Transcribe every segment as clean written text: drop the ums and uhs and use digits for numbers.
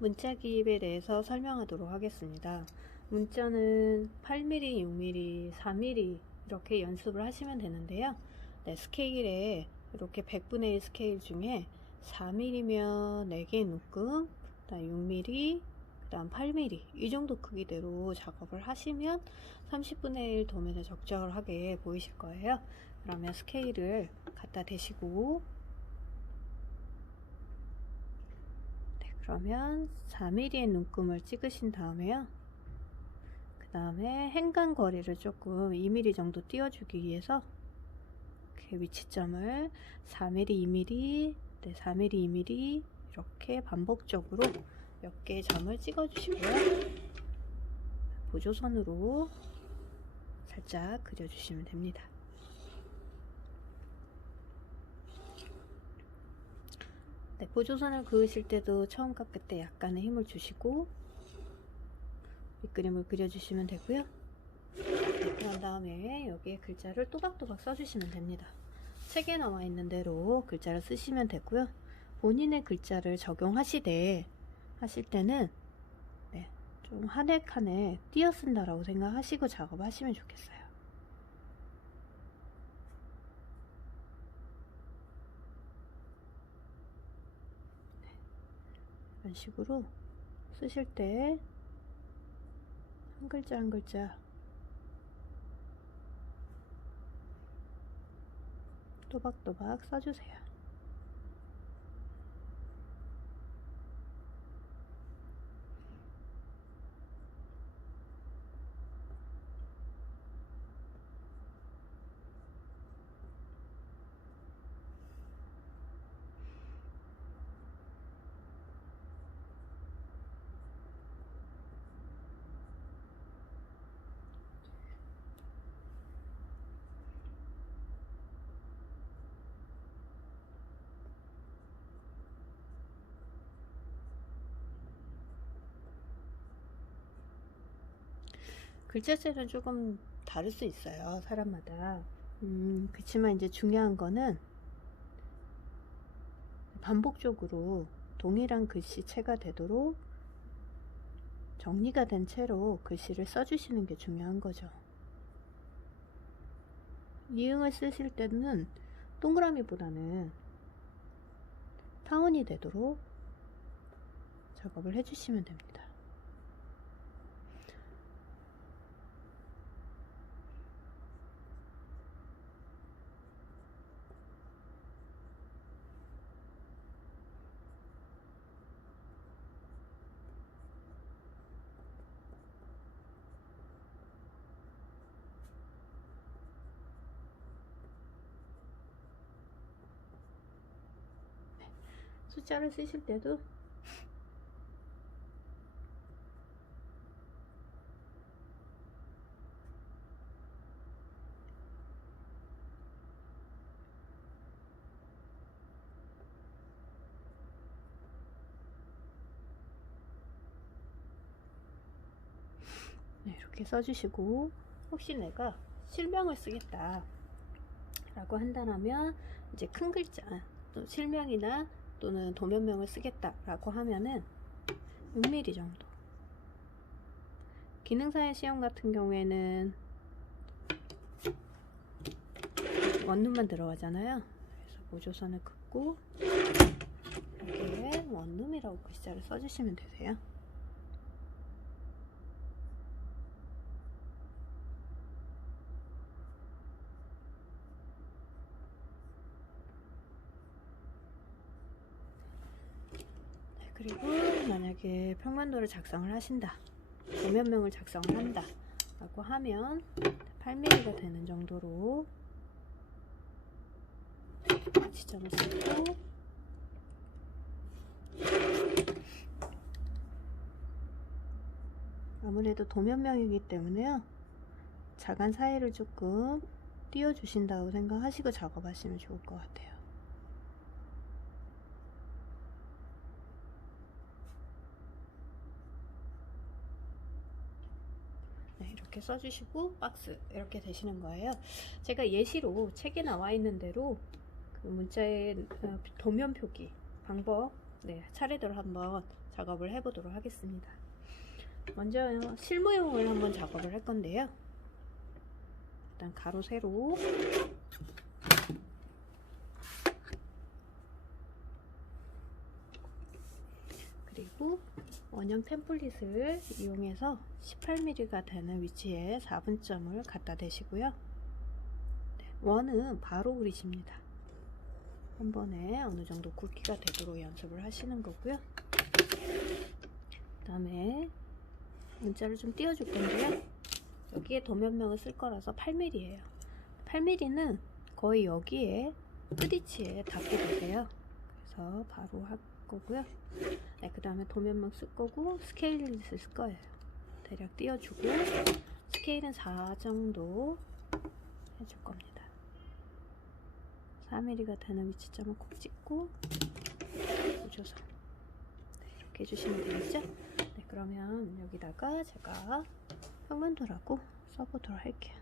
문자 기입에 대해서 설명하도록 하겠습니다. 문자는 8mm, 6mm, 4mm 이렇게 연습을 하시면 되는데요. 네, 스케일에 이렇게 100분의 1 스케일 중에 4mm면 4개의 묶음, 그 다음 6mm, 그 다음 8mm 이 정도 크기대로 작업을 하시면 30분의 1 도면에 적절하게 보이실 거예요. 그러면 스케일을 갖다 대시고, 그러면 4mm의 눈금을 찍으신 다음에요. 그 다음에 행간 거리를 조금 2mm 정도 띄워주기 위해서 이렇게 위치점을 4mm, 2mm, 네, 4mm, 2mm 이렇게 반복적으로 몇 개의 점을 찍어 주시고요. 보조선으로 살짝 그려주시면 됩니다. 네, 보조선을 그으실 때도 처음 깎을 때 약간의 힘을 주시고 밑그림을 그려주시면 되고요. 네, 그런 다음에 여기에 글자를 또박또박 써주시면 됩니다. 책에 나와 있는 대로 글자를 쓰시면 되고요. 본인의 글자를 적용하시되 하실 때는 좀 한 획 한 획 띄어 쓴다라고 생각하시고 작업하시면 좋겠어요. 이런 식으로 쓰실 때 한 글자 한 글자 또박또박 써주세요. 글자체는 조금 다를 수 있어요, 사람마다. 그렇지만 이제 중요한 거는 반복적으로 동일한 글씨체가 되도록 정리가 된 채로 글씨를 써주시는 게 중요한 거죠. 이응을 쓰실 때는 동그라미보다는 타원이 되도록 작업을 해주시면 됩니다. 숫자를 쓰실 때도 이렇게 써주시고, 혹시 내가 실명을 쓰겠다 라고 한다면 이제 큰 글자, 또 실명이나 또는 도면명을 쓰겠다 라고 하면은 6mm 정도. 기능사의 시험 같은 경우에는 원룸만 들어가잖아요. 그래서 보조선을 긋고 여기에 원룸이라고 글자를 써주시면 되세요. 그리고 만약에 평면도를 작성을 하신다, 도면명을 작성을 한다 라고 하면 8mm가 되는 정도로 지점을 쓰고, 아무래도 도면명이기 때문에요, 자간 사이를 조금 띄워 주신다고 생각하시고 작업하시면 좋을 것 같아요. 이렇게 써주시고 박스 이렇게 되시는 거예요. 제가 예시로 책에 나와 있는 대로 그 문자의 도면 표기 방법 네, 차례대로 한번 작업을 해보도록 하겠습니다. 먼저 실무용을 한번 작업을 할 건데요. 일단 가로 세로 그리고 원형 템플릿을 이용해서 18mm가 되는 위치에 4분점을 갖다 대시고요. 원은 바로 그리십니다. 한 번에 어느 정도 굵기가 되도록 연습을 하시는 거고요. 그 다음에 문자를 좀 띄워줄 건데요. 여기에 도면명을 쓸 거라서 8mm예요. 8mm는 거의 여기에 끝위치에 닿게 되세요. 그래서 바로 할 거고요. 네, 그 다음에 도면명 쓸 거고 스케일을 쓸 거예요. 대략 띄워주고 스케일은 4 정도 해줄 겁니다. 4mm가 되는 위치점을 콕 찍고 보조선 이렇게 해주시면 되겠죠? 네, 그러면 여기다가 제가 흑면도라고 써보도록 할게요.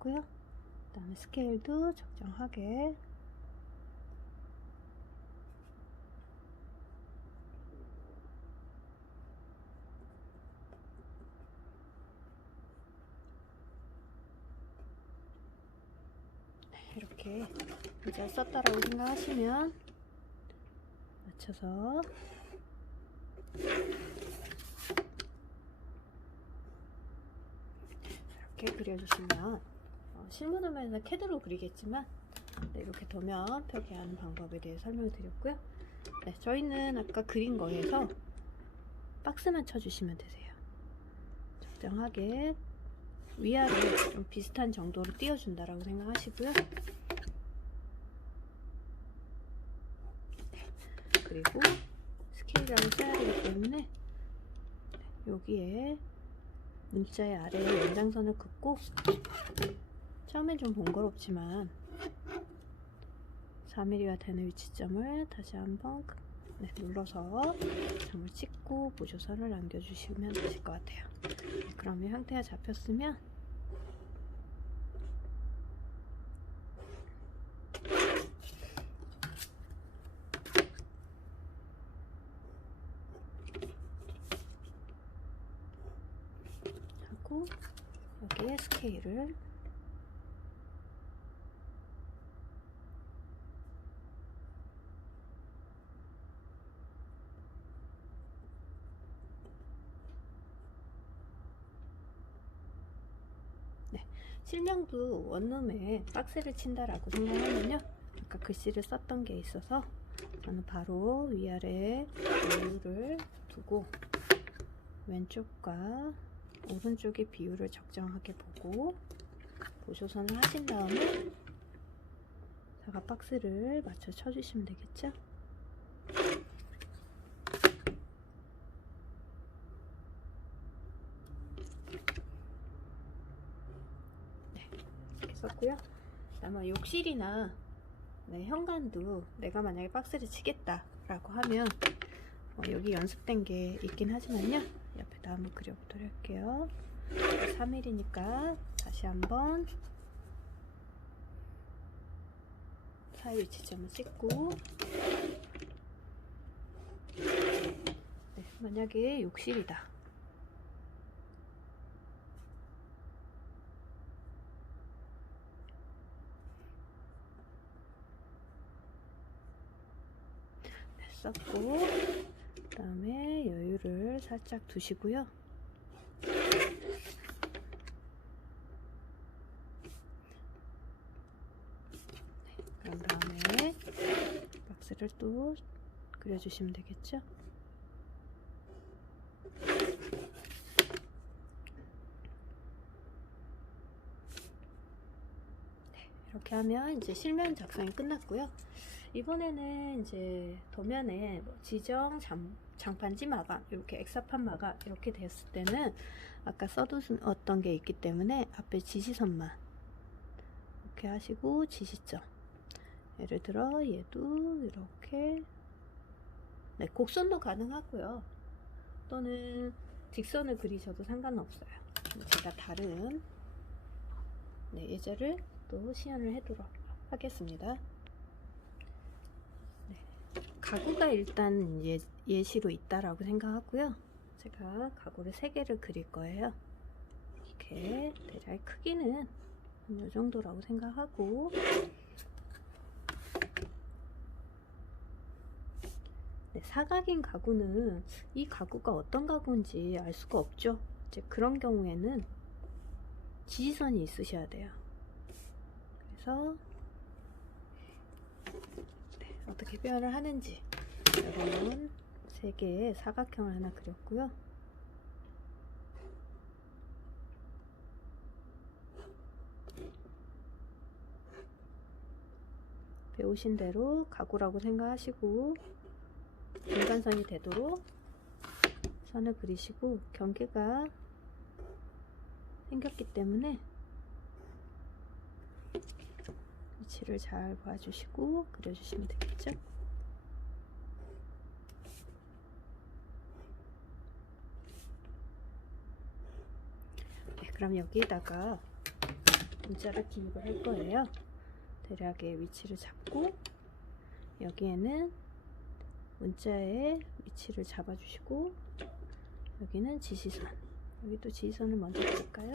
하고요. 그 다음에 스케일도 적정하게 이렇게 잘 썼다라고 생각하시면 맞춰서 이렇게 그려주시면 실무도면에서 캐드로 그리겠지만 네, 이렇게 도면 표기하는 방법에 대해 설명을 드렸고요. 네, 저희는 아까 그린 거에서 박스만 쳐주시면 되세요. 적정하게 위아래 좀 비슷한 정도로 띄워준다라고 생각하시고요. 네, 그리고 스케일이라고 써야 되기 때문에 여기에 문자의 아래에 연장선을 긋고 처음엔 좀 번거롭지만 4mm가 되는 위치점을 다시 한번 눌러서 점을 찍고 보조선을 남겨주시면 되실 것 같아요. 네, 그러면 형태가 잡혔으면 하고 여기에 스케일을 실명도 원룸에 박스를 친다라고 생각하면요. 아까 글씨를 썼던 게 있어서 저는 바로 위아래에 여유를 두고 왼쪽과 오른쪽의 비율을 적정하게 보고 보조선을 하신 다음에 사각 박스를 맞춰 쳐주시면 되겠죠? 썼고요. 아마 욕실이나 현관도 내가 만약에 박스를 치겠다 라고 하면 여기 연습된 게 있긴 하지만요. 옆에다 한번 그려보도록 할게요. 3mm니까 다시 한번 사이 위치점을 찍고 네, 만약에 욕실이다. 썼고 그 다음에 여유를 살짝 두시고요. 그런 다음에 박스를 또 그려주시면 되겠죠? 이렇게 하면 이제 실면 작성이 끝났고요. 이번에는 이제 도면에 지정, 장판지 마감, 이렇게 엑사판 마감 이렇게 됐을 때는 아까 써두었던 게 있기 때문에 앞에 지시선만 이렇게 하시고 지시점 예를 들어 얘도 이렇게 네, 곡선도 가능하고요. 또는 직선을 그리셔도 상관없어요. 제가 다른 예제를 또 시연을 해도록 하겠습니다. 네, 가구가 일단 예시로 있다라고 생각하고요. 제가 가구를 3개를 그릴 거예요. 이렇게 대략 크기는 이 정도라고 생각하고, 네, 사각인 가구는 이 가구가 어떤 가구인지 알 수가 없죠. 이제 그런 경우에는 지지선이 있으셔야 돼요. 그래서 네, 어떻게 표현을 하는지 여러분 3개의 사각형을 하나 그렸고요. 배우신 대로 가구라고 생각하시고 중간선이 되도록 선을 그리시고, 경계가 생겼기 때문에 위치를 잘 봐주시고 그려주시면 되겠죠. 네, 그럼 여기에다가 문자를 기입을 할 거예요. 대략의 위치를 잡고 여기에는 문자의 위치를 잡아주시고, 여기는 지시선, 여기도 지시선을 먼저 그릴까요?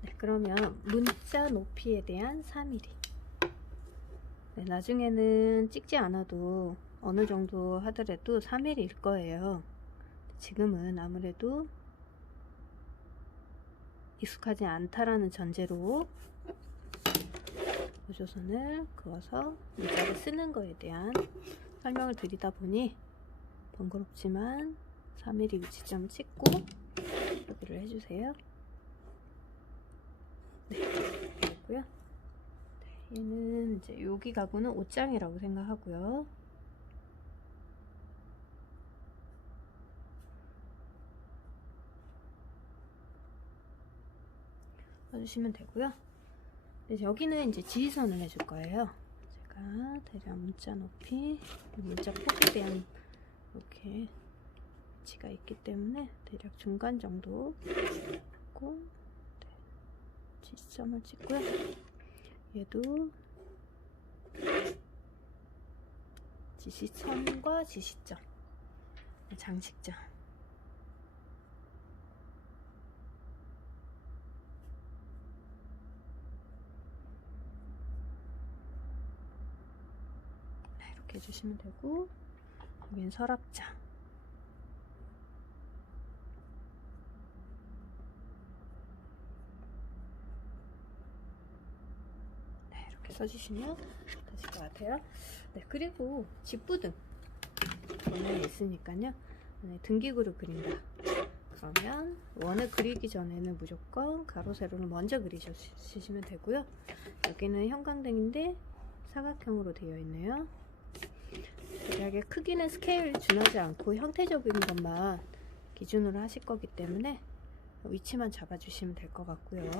네, 그러면 문자 높이에 대한 4mm. 네, 나중에는 찍지 않아도 어느 정도 하더라도 4mm일 거예요. 지금은 아무래도 익숙하지 않다라는 전제로 보조선을 그어서 문자를 쓰는 거에 대한 설명을 드리다 보니 번거롭지만 4mm 위치점 찍고 여기를 해주세요. 네, 됐고요. 네, 얘는 이제 여기 가구는 옷장이라고 생각하고요. 봐주시면 되고요. 네, 여기는 이제 지지선을 해줄 거예요. 제가 대략 문자 높이, 문자 폭에 대한 이렇게 위치가 있기 때문에 대략 중간 정도 하고, 네, 지지점을 찍고요. 얘도 지시선과 지시점, 네, 장식점. 해주시면 되고, 여기는 서랍장. 네, 이렇게 써주시면 되실 것 같아요. 네, 그리고 직부등 원에 있으니까요. 네, 등기구를 그린다. 그러면 원을 그리기 전에는 무조건 가로 세로를 먼저 그리시면 되고요. 여기는 형광등인데 사각형으로 되어 있네요. 대략의 크기는 스케일 준하지 않고 형태적인 것만 기준으로 하실 거기 때문에 위치만 잡아주시면 될 것 같고요.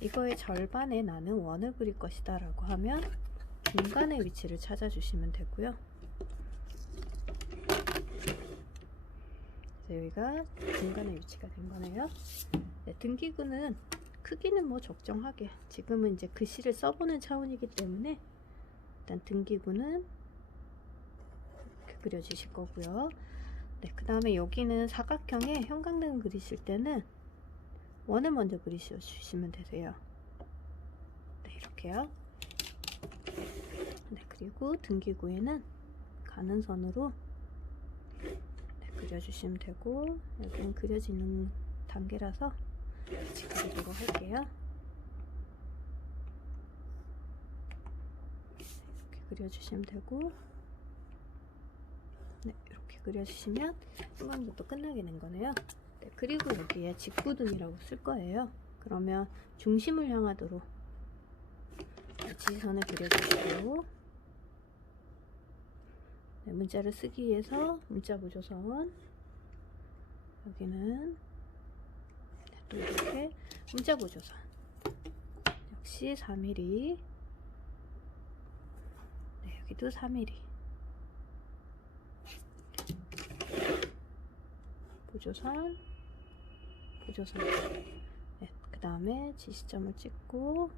이거의 절반에 나는 원을 그릴 것이다 라고 하면 중간의 위치를 찾아주시면 되고요. 여기가 중간의 위치가 된 거네요. 네, 등기구는 크기는 뭐 적정하게, 지금은 이제 글씨를 써보는 차원이기 때문에 일단 등기구는 이렇게 그려주실 거고요. 네, 그 다음에 여기는 사각형에 형광등 그리실 때는 원을 먼저 그리시면 되세요. 네, 이렇게요. 네, 그리고 등기구에는 가는 선으로 그려주시면 되고, 여기는 그려지는 단계라서 같이 그리도록 할게요. 이렇게 그려주시면 되고, 네, 이렇게 그려주시면 형광등도 끝나게 된 거네요. 네, 그리고 여기에 직구등이라고 쓸 거예요. 그러면 중심을 향하도록 지지선을 그려주시고, 네, 문자를 쓰기 위해서 문자 보조선, 여기는 또 이렇게 문자 보조선, 역시 4mm. 네, 여기도 4mm. 보조선, 보조선. 네, 그 다음에 지시점을 찍고,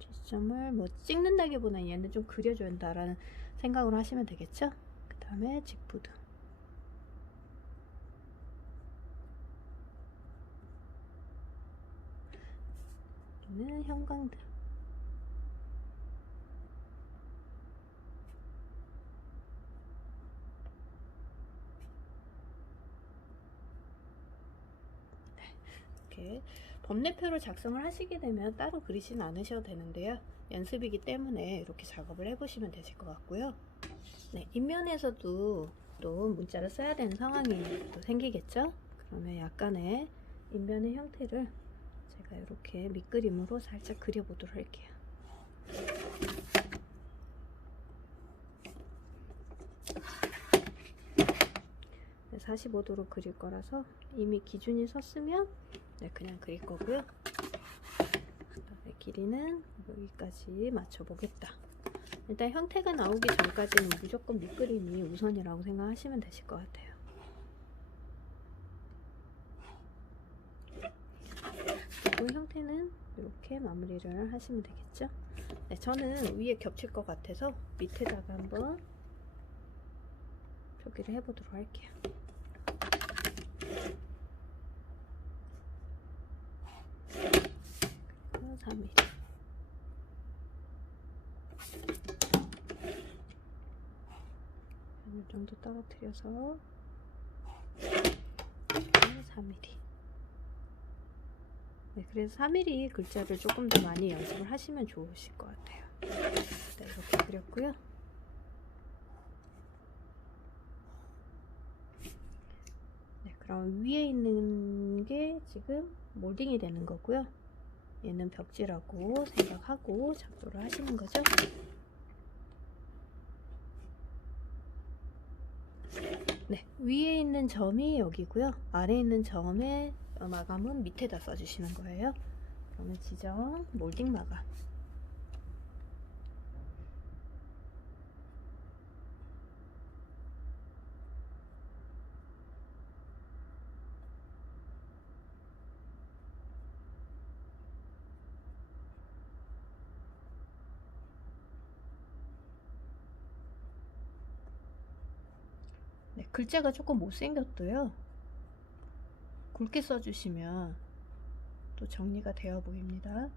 지시점을 뭐 찍는다기보다는 얘는 좀 그려줘야 한다라는 생각으로 하시면 되겠죠? 그 다음에 직부등. 여기는 형광등. 이렇게 법례표를 작성을 하시게 되면 따로 그리지는 않으셔도 되는데요. 연습이기 때문에 이렇게 작업을 해보시면 되실 것 같고요. 네, 인면에서도 또 문자를 써야 되는 상황이 또 생기겠죠? 그러면 약간의 인면의 형태를 제가 이렇게 밑그림으로 살짝 그려보도록 할게요. 45도로 그릴 거라서 이미 기준이 섰으면 네, 그냥 그릴 거고요. 그다음에 길이는 여기까지 맞춰 보겠다. 일단 형태가 나오기 전까지는 무조건 밑그림이 우선이라고 생각하시면 되실 것 같아요. 그리고 형태는 이렇게 마무리를 하시면 되겠죠. 네, 저는 위에 겹칠 것 같아서 밑에다가 한번 표기를 해보도록 할게요. 3mm. 이 정도 떨어뜨려서 3mm. 네, 그래서 3mm 글자를 조금 더 많이 연습을 하시면 좋으실 것 같아요. 네, 이렇게 그렸고요. 네, 그럼 위에 있는 게 지금 몰딩이 되는 거고요. 얘는 벽지라고 생각하고 작도를 하시는 거죠. 네, 위에 있는 점이 여기고요. 아래에 있는 점의 마감은 밑에다 써주시는 거예요. 그러면 지정, 몰딩 마감. 네, 글자가 조금 못생겼도요. 굵게 써주시면 또 정리가 되어 보입니다.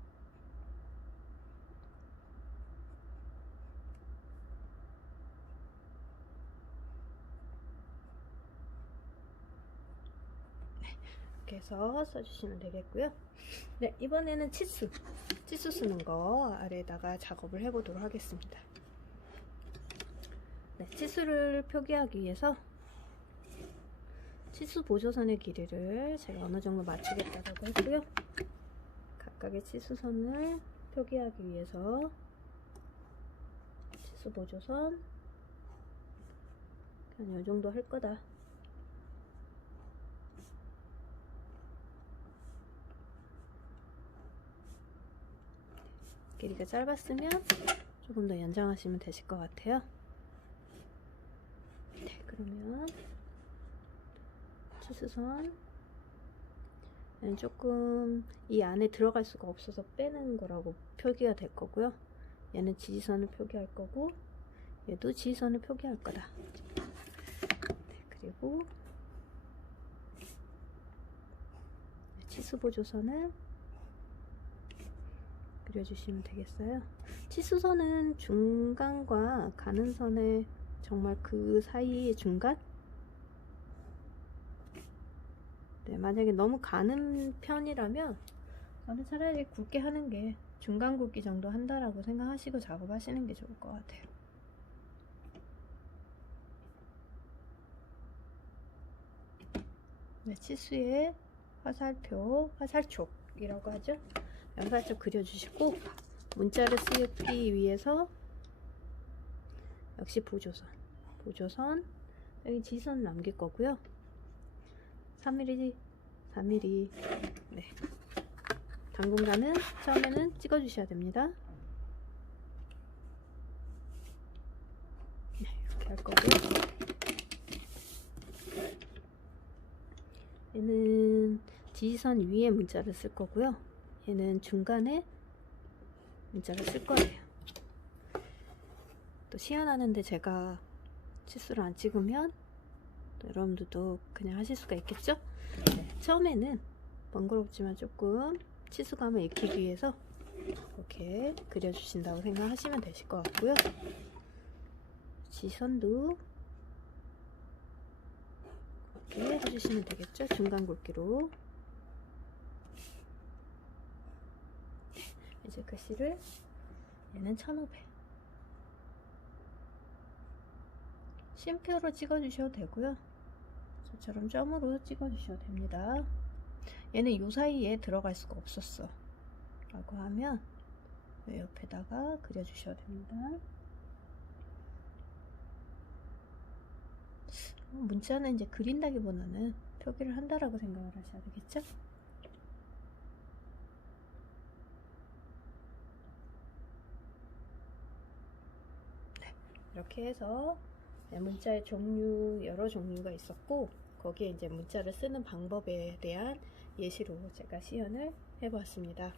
네, 이렇게 해서 써주시면 되겠고요. 네, 이번에는 치수 쓰는 거 아래에다가 작업을 해보도록 하겠습니다. 네, 치수를 표기하기 위해서 치수 보조선의 길이를 제가 어느 정도 맞추겠다고 했고요. 각각의 치수선을 표기하기 위해서 치수 보조선 그냥 이 정도 할 거다. 길이가 짧았으면 조금 더 연장하시면 되실 것 같아요. 네, 그러면 치수선 조금 이 안에 들어갈 수가 없어서 빼는 거라고 표기가 될 거고요. 얘는 지지선을 표기할 거고 얘도 지지선을 표기할 거다. 네, 그리고 치수 보조선은 그려주시면 되겠어요. 치수선은 중간과 가는 선의 정말 그 사이의 중간? 네, 만약에 너무 가는 편이라면 저는 차라리 굵게 하는 게 중간 굵기 정도 한다라고 생각하시고 작업하시는 게 좋을 것 같아요. 네, 치수의 화살촉이라고 하죠. 연살촉 그려주시고 문자를 쓰기 위해서 역시 보조선 여기 지선 남길 거고요. 3mm 4mm 네, 당분간은 처음에는 찍어주셔야 됩니다. 네, 이렇게 할 거고요. 얘는 지지선 위에 문자를 쓸 거고요. 얘는 중간에 문자를 쓸 거예요. 또 시연하는데 제가 치수를 안 찍으면 또 여러분들도 그냥 하실 수가 있겠죠? 네, 처음에는 번거롭지만 조금 치수감을 익히기 위해서 이렇게 그려주신다고 생각하시면 되실 것 같고요. 지선도 이렇게 해주시면 되겠죠? 중간 굵기로. 이제 글씨를 얘는 1500 쉼표로 찍어주셔도 되고요. 저처럼 점으로 찍어주셔도 됩니다. 얘는 요 사이에 들어갈 수가 없었어 라고 하면 요 옆에다가 그려주셔도 됩니다. 문자는 이제 그린다기보다는 표기를 한다라고 생각을 하셔야 되겠죠? 네, 이렇게 해서 문자의 종류, 여러 종류가 있었고 거기에 이제 문자를 쓰는 방법에 대한 예시로 제가 시연을 해보았습니다.